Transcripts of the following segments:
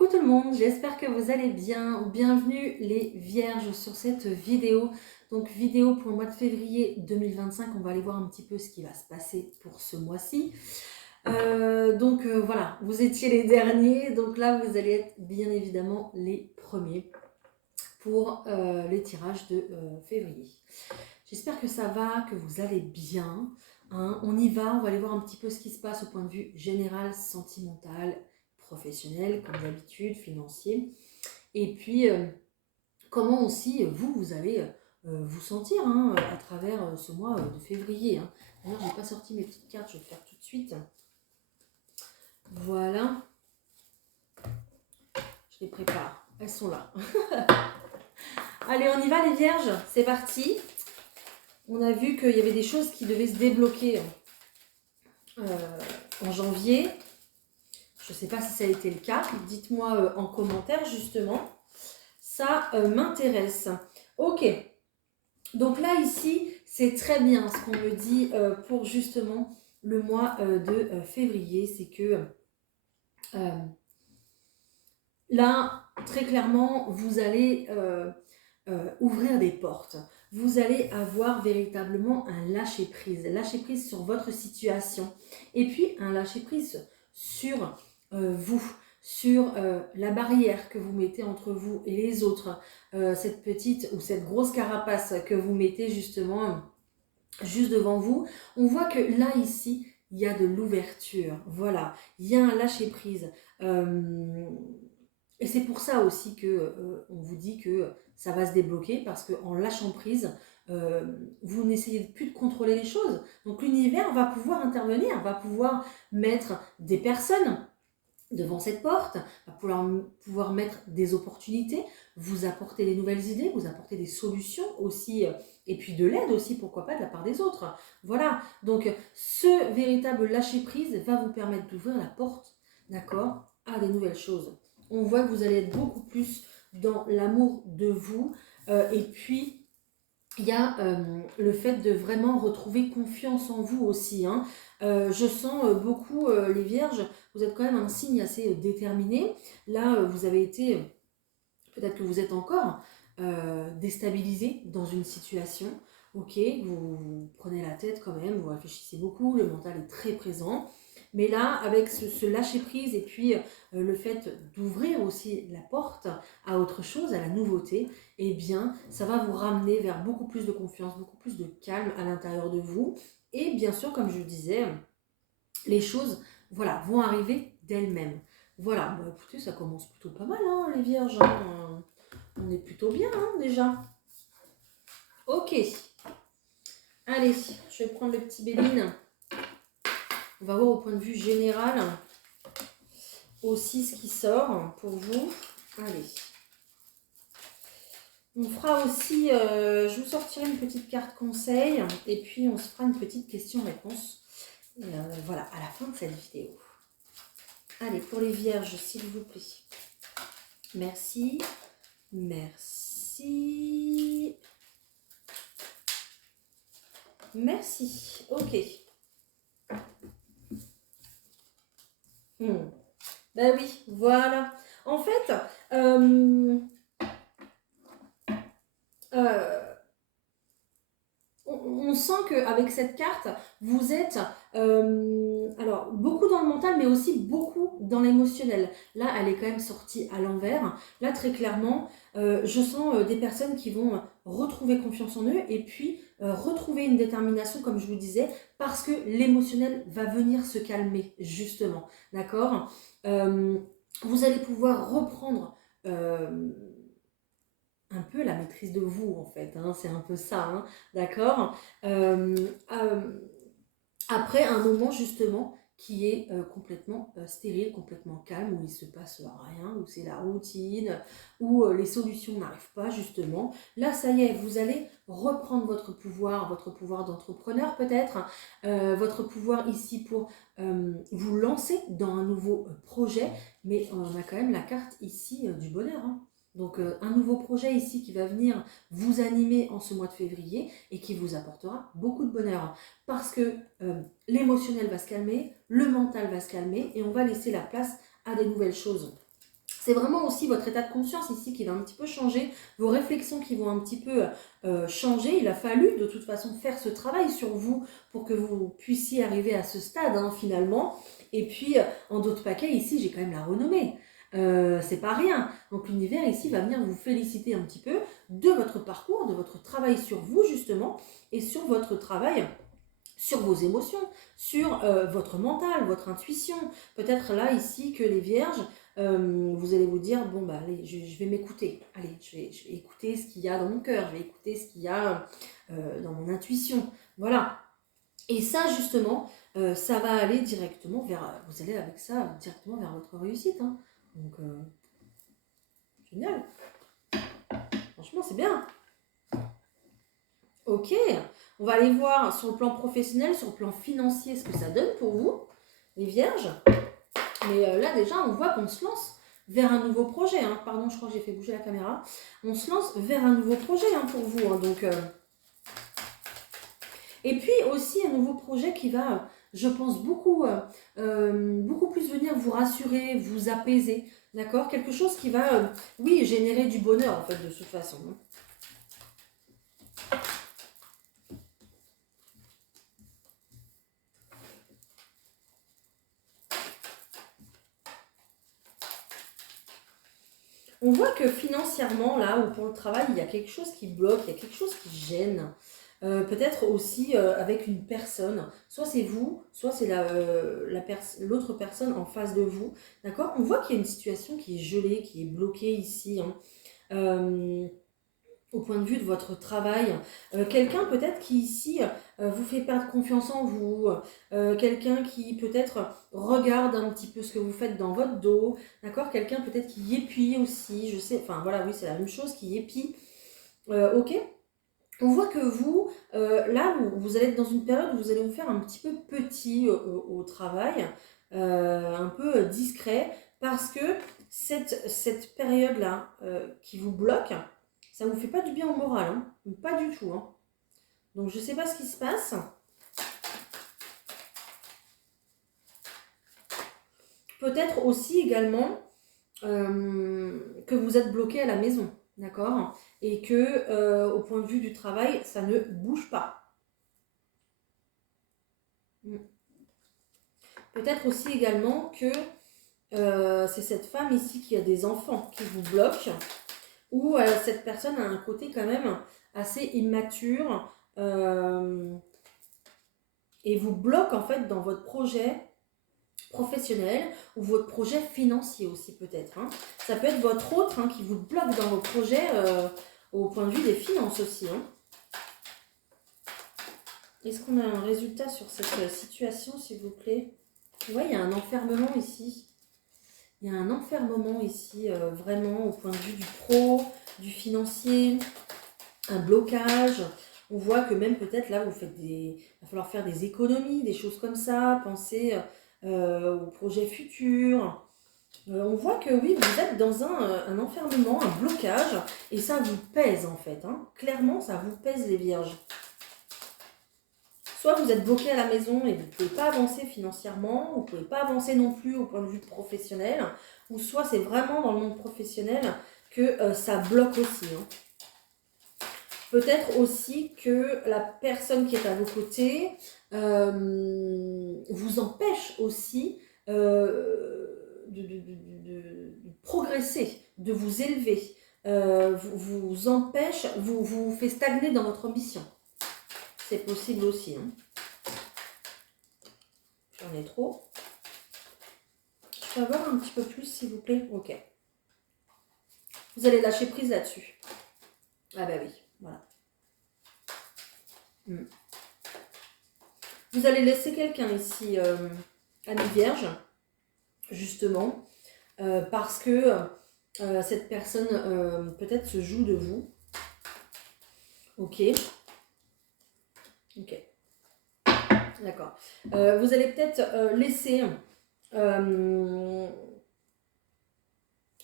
Coucou tout le monde, j'espère que vous allez bien. Bienvenue les vierges sur cette vidéo. Donc vidéo pour le mois de février 2025, on va aller voir un petit peu ce qui va se passer pour ce mois-ci. Voilà, vous étiez les derniers, donc là vous allez être bien évidemment les premiers pour les tirages de février. J'espère que ça va, que vous allez bien. Hein. On y va, on va aller voir un petit peu ce qui se passe au point de vue général, sentimental, professionnel, comme d'habitude, financier. Et puis, comment aussi vous allez vous sentir hein, à travers ce mois de février. Hein. D'ailleurs, je n'ai pas sorti mes petites cartes, je vais le faire tout de suite. Voilà. Je les prépare, elles sont là. Allez, on y va les vierges, c'est parti. On a vu qu'il y avait des choses qui devaient se débloquer en janvier. Je ne sais pas si ça a été le cas. Dites-moi en commentaire justement. Ça m'intéresse. Ok. Donc là ici, c'est très bien ce qu'on me dit pour justement le mois de février. C'est que là, très clairement, vous allez ouvrir des portes. Vous allez avoir véritablement un lâcher-prise sur votre situation et puis un lâcher-prise sur vous, sur la barrière que vous mettez entre vous et les autres, cette petite ou cette grosse carapace que vous mettez justement juste devant vous. On voit que là, ici, il y a de l'ouverture, voilà, il y a un lâcher-prise. Et c'est pour ça aussi que on vous dit que ça va se débloquer parce qu'en lâchant prise, vous n'essayez plus de contrôler les choses. Donc l'univers va pouvoir intervenir, va pouvoir mettre des personnes devant cette porte, va pouvoir mettre des opportunités, vous apporter des nouvelles idées, vous apporter des solutions aussi, et puis de l'aide aussi, pourquoi pas, de la part des autres. Voilà, donc ce véritable lâcher-prise va vous permettre d'ouvrir la porte, d'accord, à des nouvelles choses. On voit que vous allez être beaucoup plus dans l'amour de vous, et puis il y a le fait de vraiment retrouver confiance en vous aussi. Hein. Je sens beaucoup les vierges, vous êtes quand même un signe assez déterminé. Là, vous avez été, peut-être que vous êtes encore déstabilisé dans une situation. Ok, vous prenez la tête quand même, vous réfléchissez beaucoup, le mental est très présent. Mais là, avec ce lâcher-prise et puis le fait d'ouvrir aussi la porte à autre chose, à la nouveauté, eh bien, ça va vous ramener vers beaucoup plus de confiance, beaucoup plus de calme à l'intérieur de vous. Et bien sûr, comme je le disais, les choses voilà, vont arriver d'elles-mêmes. Voilà, bah, écoutez, ça commence plutôt pas mal, hein, les vierges. Hein. On est plutôt bien, hein, déjà. Ok. Allez, je vais prendre le petit Béline. On va voir au point de vue général aussi ce qui sort pour vous. Allez. On fera aussi, je vous sortirai une petite carte conseil et puis on se fera une petite question-réponse. Voilà, à la fin de cette vidéo. Allez, pour les vierges, s'il vous plaît. Merci. Merci. Merci. Ok. Ben oui, voilà. En fait, on sent qu'avec cette carte, vous êtes alors beaucoup dans le mental, mais aussi beaucoup dans l'émotionnel. Là, elle est quand même sortie à l'envers. Là, très clairement, je sens des personnes qui vont retrouver confiance en eux et puis retrouver une détermination, comme je vous disais, parce que l'émotionnel va venir se calmer, justement. D'accord vous allez pouvoir reprendre un peu la maîtrise de vous en fait, hein, c'est un peu ça, hein, d'accord après un moment justement qui est complètement stérile, complètement calme, où il se passe rien, où c'est la routine, où les solutions n'arrivent pas justement. Là, ça y est, vous allez reprendre votre pouvoir d'entrepreneur peut-être, votre pouvoir ici pour vous lancer dans un nouveau projet, mais on a quand même la carte ici du bonheur, hein. Donc un nouveau projet ici qui va venir vous animer en ce mois de février et qui vous apportera beaucoup de bonheur. Parce que l'émotionnel va se calmer, le mental va se calmer et on va laisser la place à des nouvelles choses. C'est vraiment aussi votre état de conscience ici qui va un petit peu changer, vos réflexions qui vont un petit peu changer. Il a fallu de toute façon faire ce travail sur vous pour que vous puissiez arriver à ce stade finalement. Et puis en d'autres paquets ici, j'ai quand même la renommée. C'est pas rien. Donc l'univers ici va venir vous féliciter un petit peu de votre parcours, de votre travail sur vous justement et sur votre travail sur vos émotions, sur votre mental, votre intuition. Peut-être là, ici, que les vierges, vous allez vous dire, bon, bah, allez, je vais m'écouter. Allez, je vais écouter ce qu'il y a dans mon cœur, je vais écouter ce qu'il y a dans mon intuition. Voilà. Et ça, justement, ça va aller directement vers, vous allez avec ça directement vers votre réussite. Hein. Donc, génial. Franchement, c'est bien. Ok, on va aller voir sur le plan professionnel, sur le plan financier, ce que ça donne pour vous, les vierges. Mais là, déjà, on voit qu'on se lance vers un nouveau projet. Hein. Pardon, je crois que j'ai fait bouger la caméra. On se lance vers un nouveau projet pour vous. Hein. Donc, et puis aussi un nouveau projet qui va, je pense, beaucoup plus venir vous rassurer, vous apaiser. D'accord? Quelque chose qui va, oui, générer du bonheur, en fait, de toute façon. Hein. On voit que financièrement, là, ou pour le travail, il y a quelque chose qui bloque, il y a quelque chose qui gêne. Peut-être aussi avec une personne. Soit c'est vous, soit c'est l'autre personne en face de vous. D'accord? On voit qu'il y a une situation qui est gelée, qui est bloquée ici. Hein. Au point de vue de votre travail. Quelqu'un peut-être qui ici vous fait perdre confiance en vous, quelqu'un qui peut-être regarde un petit peu ce que vous faites dans votre dos, d'accord? Quelqu'un peut-être qui épie aussi, je sais, enfin voilà, oui, c'est la même chose, qui épie. Ok? On voit que vous, là, vous allez être dans une période où vous allez vous faire un petit peu petit au travail, un peu discret, parce que cette période-là qui vous bloque, ça ne vous fait pas du bien au moral, hein, pas du tout. Hein. Donc je ne sais pas ce qui se passe. Peut-être aussi également que vous êtes bloqué à la maison, d'accord? Et que au point de vue du travail, ça ne bouge pas. Peut-être aussi également que c'est cette femme ici qui a des enfants qui vous bloquent, ou cette personne a un côté quand même assez immature et vous bloque en fait dans votre projet professionnel ou votre projet financier aussi peut-être. Hein. Ça peut être votre autre qui vous bloque dans vos projets au point de vue des finances aussi. Hein. Est-ce qu'on a un résultat sur cette situation s'il vous plaît? Vous voyez, il y a un enfermement ici. Il y a un enfermement ici, vraiment au point de vue du pro, du financier, un blocage. On voit que même peut-être là, il va falloir faire des économies, des choses comme ça, penser aux projets futurs. On voit que oui, vous êtes dans un enfermement, un blocage, et ça vous pèse en fait. Hein. Clairement, ça vous pèse les vierges. Soit vous êtes bloqué à la maison et vous ne pouvez pas avancer financièrement, vous ne pouvez pas avancer non plus au point de vue professionnel, ou soit c'est vraiment dans le monde professionnel que ça bloque aussi. Hein. Peut-être aussi que la personne qui est à vos côtés vous empêche aussi de progresser, de vous élever, vous empêche, vous fait stagner dans votre ambition. C'est possible aussi. Hein. J'en ai trop. Je peux avoir un petit peu plus, s'il vous plaît? Ok. Vous allez lâcher prise là-dessus. Ah bah oui, voilà. Vous allez laisser quelqu'un ici, ami vierge, justement, parce que cette personne peut-être se joue de vous. Ok. Ok. D'accord. Vous allez peut-être laisser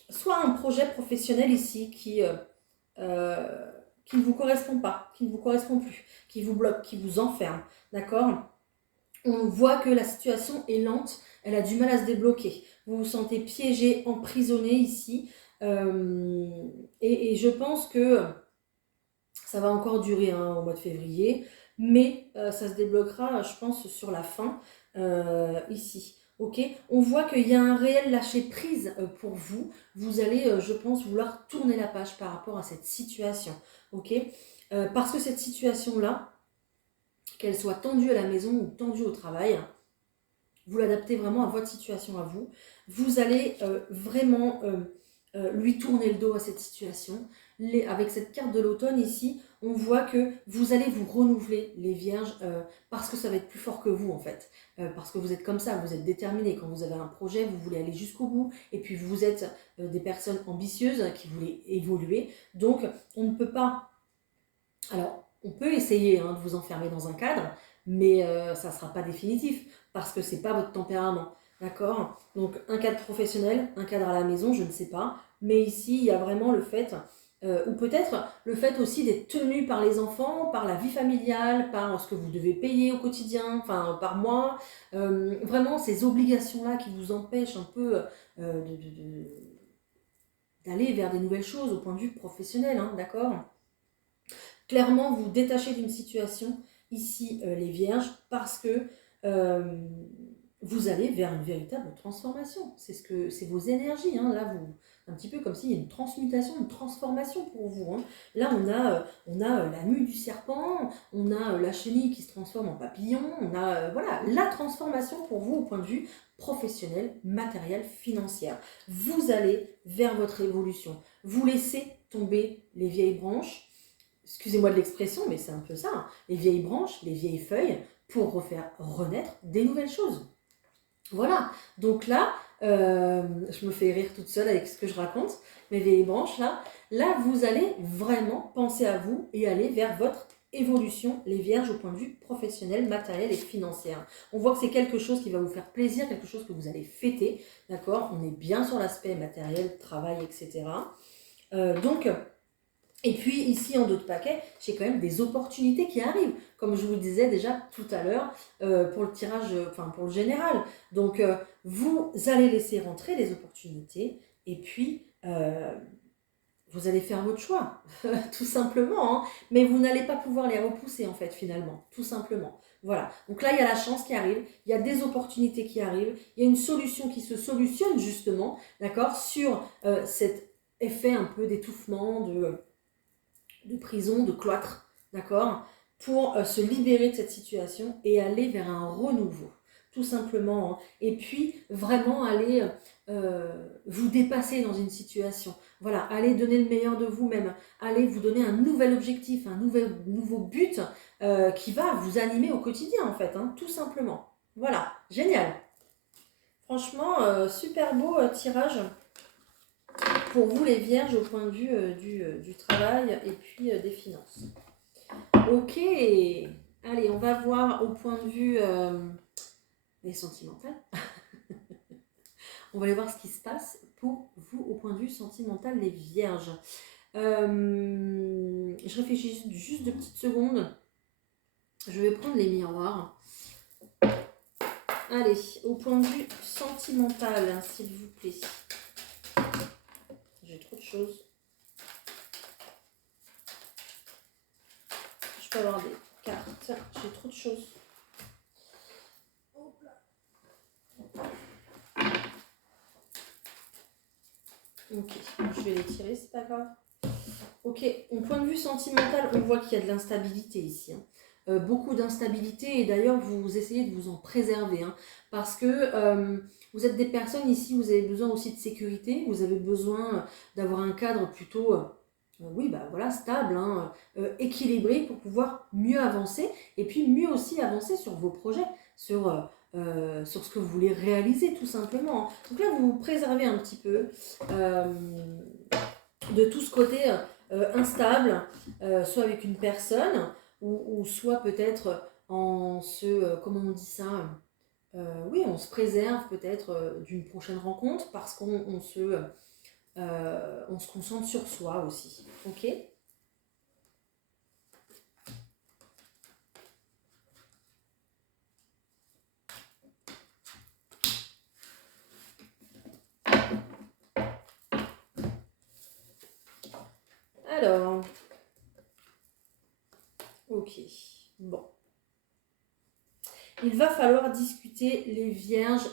soit un projet professionnel ici qui ne vous correspond pas, qui ne vous correspond plus, qui vous bloque, qui vous enferme. D'accord? On voit que la situation est lente, elle a du mal à se débloquer. vous vous sentez piégé, emprisonné ici. Euh, et je pense que ça va encore durer hein, au mois de février, mais ça se débloquera, je pense, sur la fin, ici. Ok, on voit qu'il y a un réel lâcher-prise pour vous. Vous allez, je pense, vouloir tourner la page par rapport à cette situation. Ok, parce que cette situation-là, qu'elle soit tendue à la maison ou tendue au travail, vous l'adaptez vraiment à votre situation à vous. Vous allez vraiment lui tourner le dos à cette situation. Avec cette carte de l'automne ici, on voit que vous allez vous renouveler les vierges parce que ça va être plus fort que vous en fait. Parce que vous êtes comme ça, vous êtes déterminé. Quand vous avez un projet, vous voulez aller jusqu'au bout. Et puis vous êtes des personnes ambitieuses qui voulaient évoluer. Donc on ne peut pas... Alors on peut essayer hein, de vous enfermer dans un cadre, mais ça ne sera pas définitif parce que c'est pas votre tempérament. D'accord? Donc un cadre professionnel, un cadre à la maison, je ne sais pas. Mais ici, il y a vraiment le fait, ou peut-être le fait aussi d'être tenu par les enfants, par la vie familiale, par ce que vous devez payer au quotidien, enfin par mois. Vraiment ces obligations-là qui vous empêchent un peu d'aller vers des nouvelles choses au point de vue professionnel, hein, d'accord? Clairement, vous détachez d'une situation, ici les vierges, parce que euh, vous allez vers une véritable transformation. C'est vos énergies, hein. Là, vous, un petit peu comme s'il y a une transmutation, une transformation pour vous. Hein. Là, on a la mue du serpent, on a la chenille qui se transforme en papillon, on a voilà, la transformation pour vous au point de vue professionnel, matériel, financière. Vous allez vers votre évolution. Vous laissez tomber les vieilles branches, excusez-moi de l'expression, mais c'est un peu ça, hein, les vieilles branches, les vieilles feuilles, pour refaire renaître des nouvelles choses. Voilà, donc là, je me fais rire toute seule avec ce que je raconte, mes vieilles branches, là, vous allez vraiment penser à vous et aller vers votre évolution, les vierges, au point de vue professionnel, matériel et financier. On voit que c'est quelque chose qui va vous faire plaisir, quelque chose que vous allez fêter, d'accord? On est bien sur l'aspect matériel, travail, etc. Donc, et puis ici en dos de paquet, j'ai quand même des opportunités qui arrivent, comme je vous le disais déjà tout à l'heure pour le tirage, enfin pour le général. Donc vous allez laisser rentrer les opportunités et puis vous allez faire votre choix, tout simplement. Hein. Mais vous n'allez pas pouvoir les repousser en fait finalement, tout simplement. Voilà, donc là il y a la chance qui arrive, il y a des opportunités qui arrivent, il y a une solution qui se solutionne justement, d'accord, sur cet effet un peu d'étouffement, de prison, de cloître, d'accord, pour se libérer de cette situation et aller vers un renouveau, tout simplement. Hein. Et puis, vraiment aller vous dépasser dans une situation. Voilà, aller donner le meilleur de vous-même, aller vous donner un nouvel objectif, un nouveau but qui va vous animer au quotidien, en fait, hein, tout simplement. Voilà, génial. Franchement, super beau tirage pour vous les vierges au point de vue du travail et puis des finances. Ok, allez, on va voir au point de vue des sentimentales. On va aller voir ce qui se passe pour vous au point de vue sentimental les vierges. Je réfléchis juste 2 petites secondes. Je vais prendre les miroirs. Allez, au point de vue sentimental, s'il vous plaît. J'ai trop de choses. Je peux avoir des cartes. J'ai trop de choses. Ok, je vais les tirer, c'est pas grave. Ok, au point de vue sentimental, on voit qu'il y a de l'instabilité ici. Hein. Beaucoup d'instabilité et d'ailleurs vous essayez de vous en préserver. Hein, parce que vous êtes des personnes ici, vous avez besoin aussi de sécurité, vous avez besoin d'avoir un cadre plutôt, oui, bah voilà, stable, hein, équilibré pour pouvoir mieux avancer et puis mieux aussi avancer sur vos projets, sur ce que vous voulez réaliser tout simplement. Donc là, vous vous préservez un petit peu de tout ce côté instable, soit avec une personne, ou soit peut-être en comment on dit ça, oui, on se préserve peut-être d'une prochaine rencontre parce on se concentre sur soi aussi. Ok ? Alors, ok, bon. Il va falloir discuter les vierges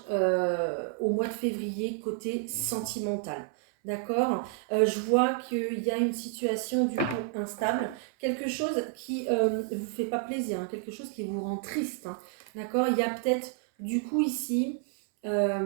au mois de février côté sentimental. D'accord. Je vois qu'il y a une situation du coup instable, quelque chose qui ne vous fait pas plaisir, hein, quelque chose qui vous rend triste. Hein. D'accord. Il y a peut-être du coup ici, alors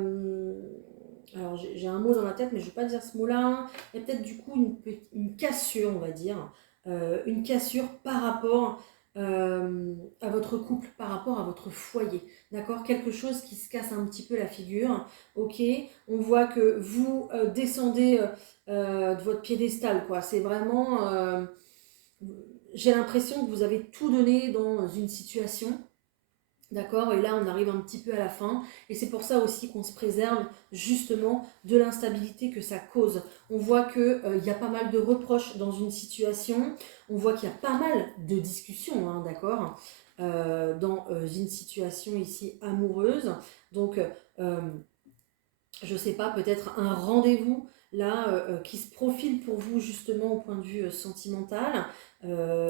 j'ai un mot dans la tête mais je ne vais pas dire ce mot-là. Hein. Il y a peut-être du coup une cassure, on va dire, une cassure par rapport à votre couple, par rapport à votre foyer, d'accord? Quelque chose qui se casse un petit peu la figure, ok? On voit que vous descendez de votre piédestal, quoi. C'est vraiment... j'ai l'impression que vous avez tout donné dans une situation, d'accord? Et là, on arrive un petit peu à la fin. Et c'est pour ça aussi qu'on se préserve justement de l'instabilité que ça cause. On voit qu'il y a pas mal de reproches dans une situation. On voit qu'il y a pas mal de discussions, hein, d'accord? Dans une situation ici amoureuse. Donc, je sais pas, peut-être un rendez-vous là qui se profile pour vous justement au point de vue sentimental.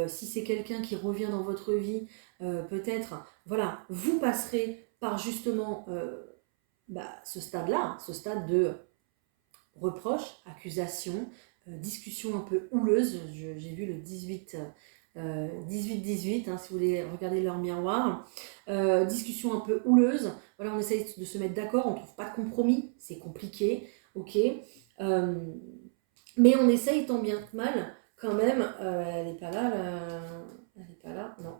Si c'est quelqu'un qui revient dans votre vie, peut-être, voilà, vous passerez par justement ce stade-là, ce stade de reproche, accusation, discussion un peu houleuse. J'ai vu le 18-18, hein, si vous voulez regarder leur miroir. Discussion un peu houleuse. Voilà, on essaye de se mettre d'accord, on ne trouve pas de compromis, c'est compliqué, ok. Mais on essaye tant bien que mal, quand même. Elle n'est pas là, elle n'est pas là, non.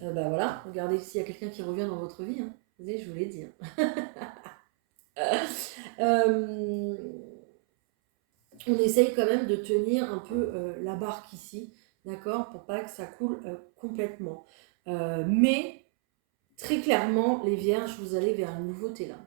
Bah voilà, regardez s'il y a quelqu'un qui revient dans votre vie. Hein. Vous voyez, je vous l'ai dit. Hein. On essaye quand même de tenir un peu la barque ici, d'accord, pour pas que ça coule complètement. Mais très clairement, les vierges, vous allez vers une nouveauté là,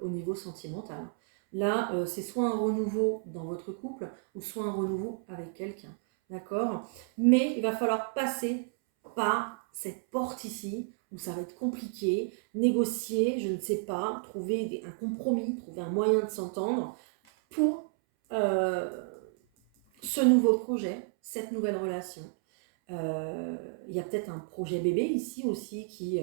au niveau sentimental. Là, c'est soit un renouveau dans votre couple, ou soit un renouveau avec quelqu'un, d'accord. Mais il va falloir passer par cette porte ici, où ça va être compliqué, négocier, je ne sais pas, trouver un compromis, trouver un moyen de s'entendre pour euh, ce nouveau projet, cette nouvelle relation. Il y a peut-être un projet bébé ici aussi qui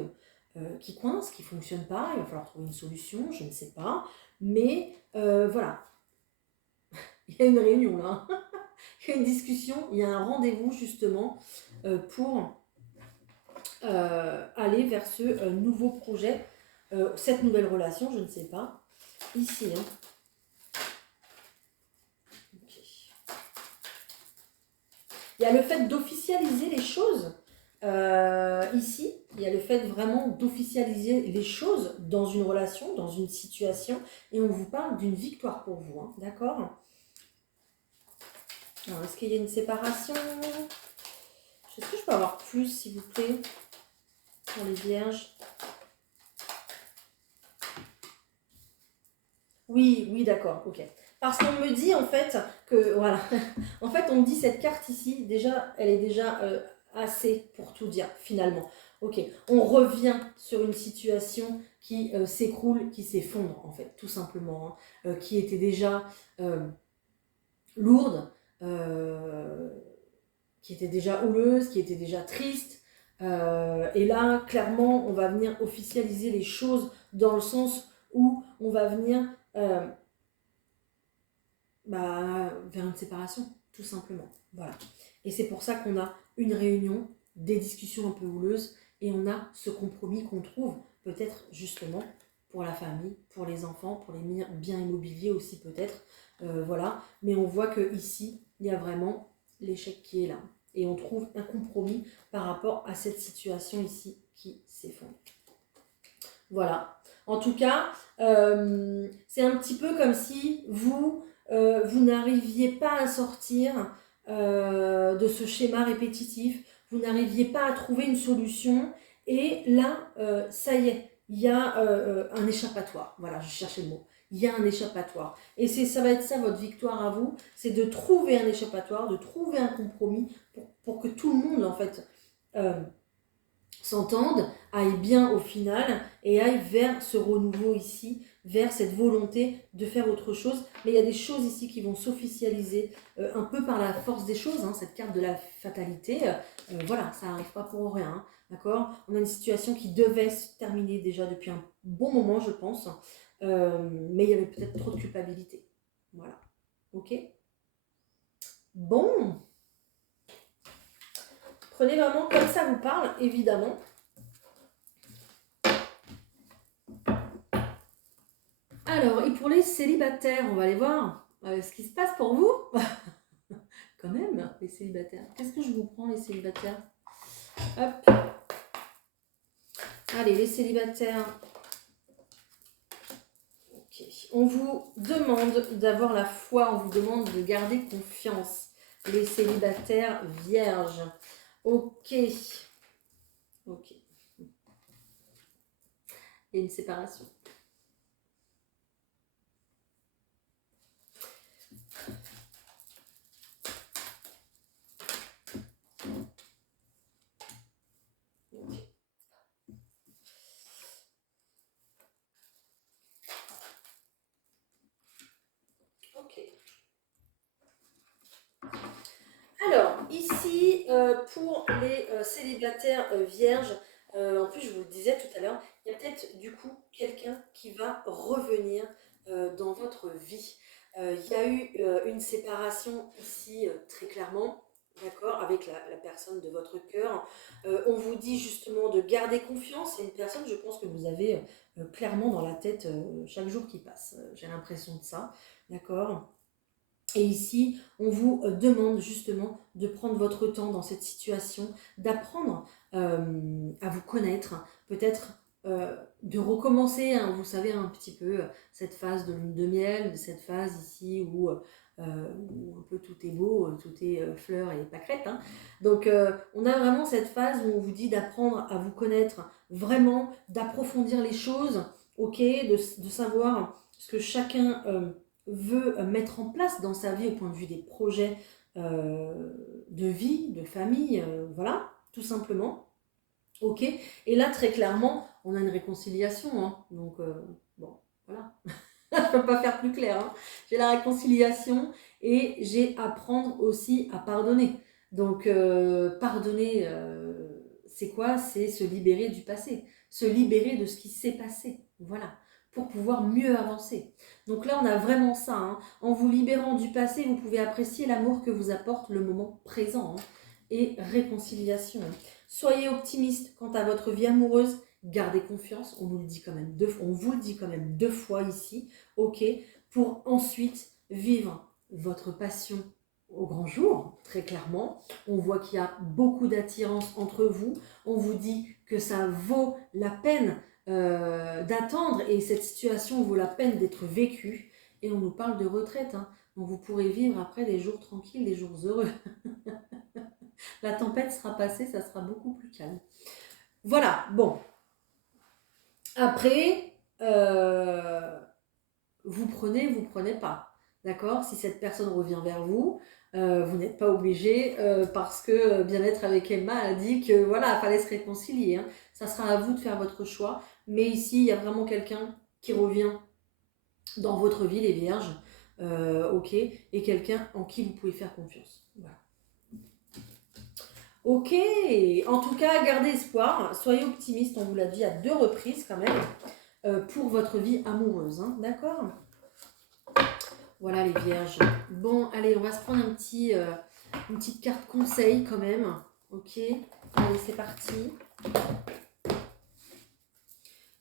coince, qui ne fonctionne pas. Il va falloir trouver une solution, je ne sais pas. Mais voilà, il y a une réunion là. Il y a une discussion, il y a un rendez-vous justement pour aller vers ce nouveau projet, cette nouvelle relation, je ne sais pas. Ici, hein. Il y a le fait d'officialiser les choses ici. Il y a le fait vraiment d'officialiser les choses dans une relation, dans une situation. Et on vous parle d'une victoire pour vous. Hein, d'accord? Alors, est-ce qu'il y a une séparation? Est-ce que je peux avoir plus, s'il vous plaît, pour les vierges? Oui, oui, d'accord, ok. Parce qu'on me dit en fait que, voilà, en fait on me dit cette carte ici, déjà, elle est déjà assez pour tout dire, finalement. Ok, on revient sur une situation qui s'écroule, qui s'effondre, en fait, tout simplement, hein, qui était déjà lourde, qui était déjà houleuse, qui était déjà triste. Et là, clairement, on va venir officialiser les choses dans le sens où on va venir vers une séparation, tout simplement. Voilà. Et c'est pour ça qu'on a une réunion, des discussions un peu houleuses, et on a ce compromis qu'on trouve peut-être justement pour la famille, pour les enfants, pour les biens immobiliers aussi peut-être. Voilà. Mais on voit que ici, il y a vraiment l'échec qui est là. Et on trouve un compromis par rapport à cette situation ici qui s'effondre. Voilà. En tout cas, c'est un petit peu comme si vous n'arriviez pas à sortir de ce schéma répétitif, vous n'arriviez pas à trouver une solution, et là, ça y est, il y a un échappatoire. Voilà, je cherchais le mot. Il y a un échappatoire. Et ça va être ça votre victoire à vous, c'est de trouver un échappatoire, de trouver un compromis pour que tout le monde, en fait, s'entende, aille bien au final et aille vers ce renouveau ici, vers cette volonté de faire autre chose. Mais il y a des choses ici qui vont s'officialiser un peu par la force des choses, hein, cette carte de la fatalité. Voilà, ça n'arrive pas pour rien, hein, d'accord? On a une situation qui devait se terminer déjà depuis un bon moment, je pense, mais il y avait peut-être trop de culpabilité. Voilà, ok? Bon, prenez vraiment comme ça vous parle, évidemment. Alors, et pour les célibataires, on va aller voir ce qui se passe pour vous. Quand même, les célibataires. Qu'est-ce que je vous prends, les célibataires? Hop. Allez, les célibataires. Ok. On vous demande d'avoir la foi, on vous demande de garder confiance. Les célibataires vierges. Ok. Ok. Il y a une séparation. Alors, ici, pour les célibataires vierges, en plus je vous le disais tout à l'heure, il y a peut-être du coup quelqu'un qui va revenir dans votre vie. Il y a eu une séparation ici très clairement, d'accord, avec la personne de votre cœur. On vous dit justement de garder confiance. C'est une personne, je pense, que vous avez clairement dans la tête chaque jour qui passe. J'ai l'impression de ça, d'accord. Et ici, on vous demande justement de prendre votre temps dans cette situation, d'apprendre à vous connaître, peut-être de recommencer, hein, vous savez, un petit peu cette phase de lune de miel, cette phase ici où un peu tout est beau, tout est fleurs et pâquerettes, hein. Donc on a vraiment cette phase où on vous dit d'apprendre à vous connaître vraiment, d'approfondir les choses, ok, de savoir ce que chacun veut mettre en place dans sa vie au point de vue des projets de vie, de famille, voilà, tout simplement. Ok. Et là, très clairement, on a une réconciliation, hein. Donc, bon, voilà. Je ne peux pas faire plus clair, hein. J'ai la réconciliation et j'ai apprendre aussi à pardonner. Donc, pardonner, c'est quoi? C'est se libérer du passé, se libérer de ce qui s'est passé. Voilà, pour pouvoir mieux avancer. Donc là, on a vraiment ça, hein. En vous libérant du passé, vous pouvez apprécier l'amour que vous apporte le moment présent, hein. Et réconciliation. Soyez optimiste quant à votre vie amoureuse. Gardez confiance. On vous le dit quand même on vous le dit quand même 2 fois ici, ok, pour ensuite vivre votre passion au grand jour, très clairement. On voit qu'il y a beaucoup d'attirance entre vous. On vous dit que ça vaut la peine d'attendre et cette situation vaut la peine d'être vécue. Et on nous parle de retraite, hein. Donc vous pourrez vivre après des jours tranquilles, des jours heureux. La tempête sera passée, ça sera beaucoup plus calme. Voilà, bon. Après, vous prenez pas. D'accord? Si cette personne revient vers vous, vous n'êtes pas obligé parce que Bien-être avec Emma a dit que voilà, il fallait se réconcilier, hein. Ça sera à vous de faire votre choix. Mais ici, il y a vraiment quelqu'un qui revient dans votre vie, les vierges, ok, et quelqu'un en qui vous pouvez faire confiance. Voilà. Ok, en tout cas, gardez espoir, soyez optimiste, on vous l'a dit à 2 reprises quand même, pour votre vie amoureuse, hein, d'accord? Voilà les vierges. Bon, allez, on va se prendre une petite carte conseil quand même, ok? Allez, c'est parti.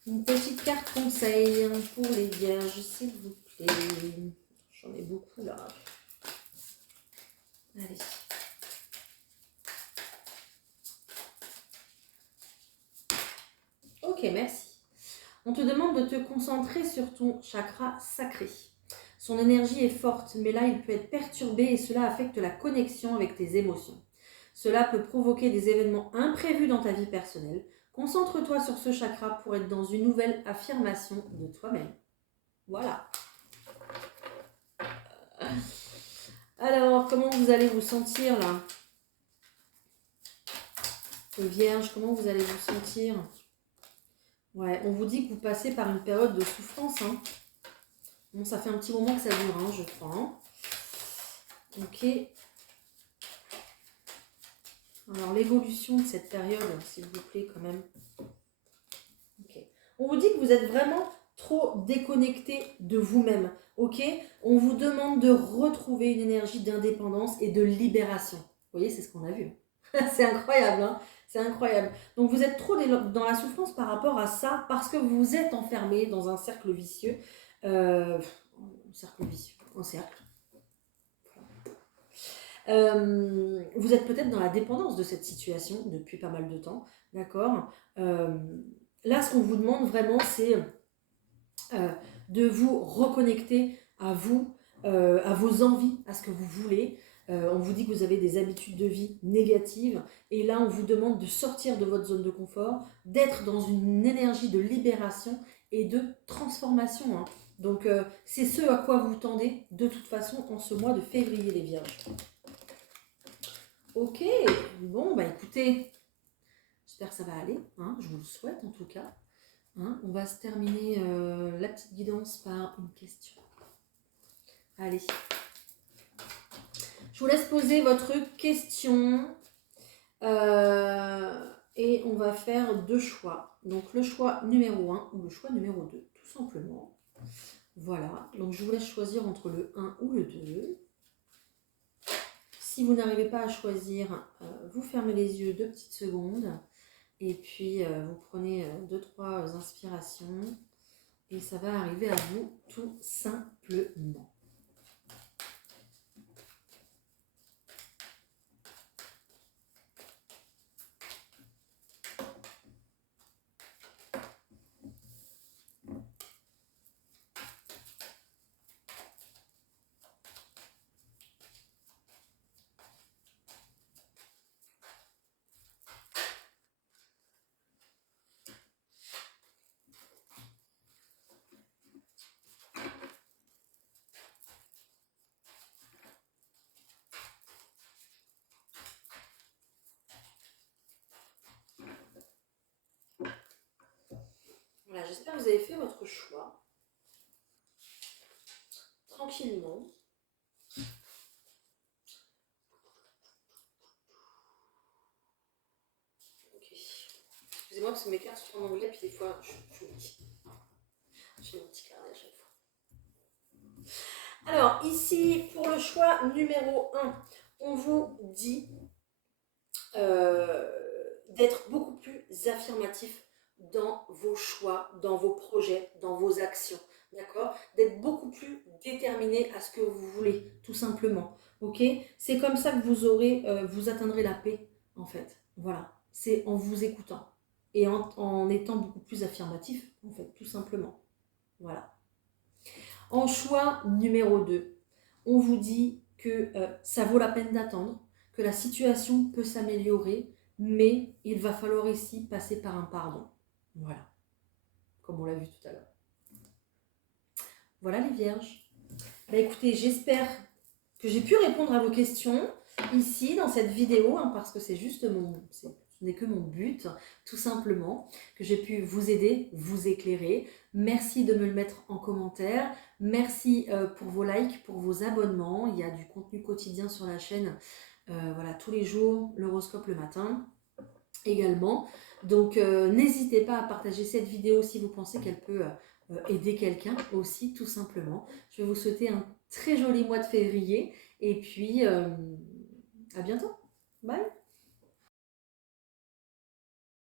Une petite carte conseil pour les vierges, s'il vous plaît. J'en ai beaucoup là. Allez. Ok, merci. On te demande de te concentrer sur ton chakra sacré. Son énergie est forte, mais là, il peut être perturbé et cela affecte la connexion avec tes émotions. Cela peut provoquer des événements imprévus dans ta vie personnelle. Concentre-toi sur ce chakra pour être dans une nouvelle affirmation de toi-même. Voilà. Alors, comment vous allez vous sentir là? Vierge, comment vous allez vous sentir? Ouais, on vous dit que vous passez par une période de souffrance, hein. Bon, ça fait un petit moment que ça dure, hein, je crois, hein. Ok. Alors, l'évolution de cette période, s'il vous plaît, quand même. Ok. On vous dit que vous êtes vraiment trop déconnecté de vous-même. Ok. On vous demande de retrouver une énergie d'indépendance et de libération. Vous voyez, c'est ce qu'on a vu. C'est incroyable, hein. C'est incroyable. Donc, vous êtes trop dans la souffrance par rapport à ça parce que vous êtes enfermé dans un cercle vicieux. Un cercle vicieux. Un cercle. Vous êtes peut-être dans la dépendance de cette situation depuis pas mal de temps, d'accord. Là, ce qu'on vous demande vraiment, c'est de vous reconnecter à vous, à vos envies, à ce que vous voulez. On vous dit que vous avez des habitudes de vie négatives et là, on vous demande de sortir de votre zone de confort, d'être dans une énergie de libération et de transformation, hein. Donc, c'est ce à quoi vous tendez de toute façon en ce mois de février, les Vierges. Ok, bon, bah écoutez, j'espère que ça va aller, hein, je vous le souhaite en tout cas. Hein. On va se terminer la petite guidance par une question. Allez. Je vous laisse poser votre question et on va faire deux choix. Donc le choix numéro 1 ou le choix numéro 2, tout simplement. Voilà, donc je vous laisse choisir entre le 1 ou le 2. Si vous n'arrivez pas à choisir, vous fermez les yeux 2 petites secondes. Et puis, vous prenez 2-3 inspirations et ça va arriver à vous tout simplement. Voilà, j'espère que vous avez fait votre choix tranquillement. Ok. Excusez-moi parce que mes cartes sont en anglais, puis des fois, je lis. J'ai mon petit carnet à chaque fois. Alors, ici, pour le choix numéro 1, on vous dit d'être beaucoup plus affirmatif dans vos choix, dans vos projets, dans vos actions, d'accord. D'être beaucoup plus déterminé à ce que vous voulez, tout simplement, ok. C'est comme ça que vous atteindrez la paix, en fait, voilà. C'est en vous écoutant et en étant beaucoup plus affirmatif, en fait, tout simplement, voilà. En choix numéro 2, on vous dit que ça vaut la peine d'attendre, que la situation peut s'améliorer, mais il va falloir ici passer par un pardon. Voilà, comme on l'a vu tout à l'heure. Voilà les Vierges. Bah écoutez, j'espère que j'ai pu répondre à vos questions ici dans cette vidéo, hein, parce que c'est juste ce n'est que mon but, tout simplement, que j'ai pu vous aider, vous éclairer. Merci de me le mettre en commentaire. Merci pour vos likes, pour vos abonnements. Il y a du contenu quotidien sur la chaîne, voilà, tous les jours, l'horoscope le matin également. Donc n'hésitez pas à partager cette vidéo si vous pensez qu'elle peut aider quelqu'un aussi, tout simplement. Je vais vous souhaiter un très joli mois de février et puis à bientôt. Bye.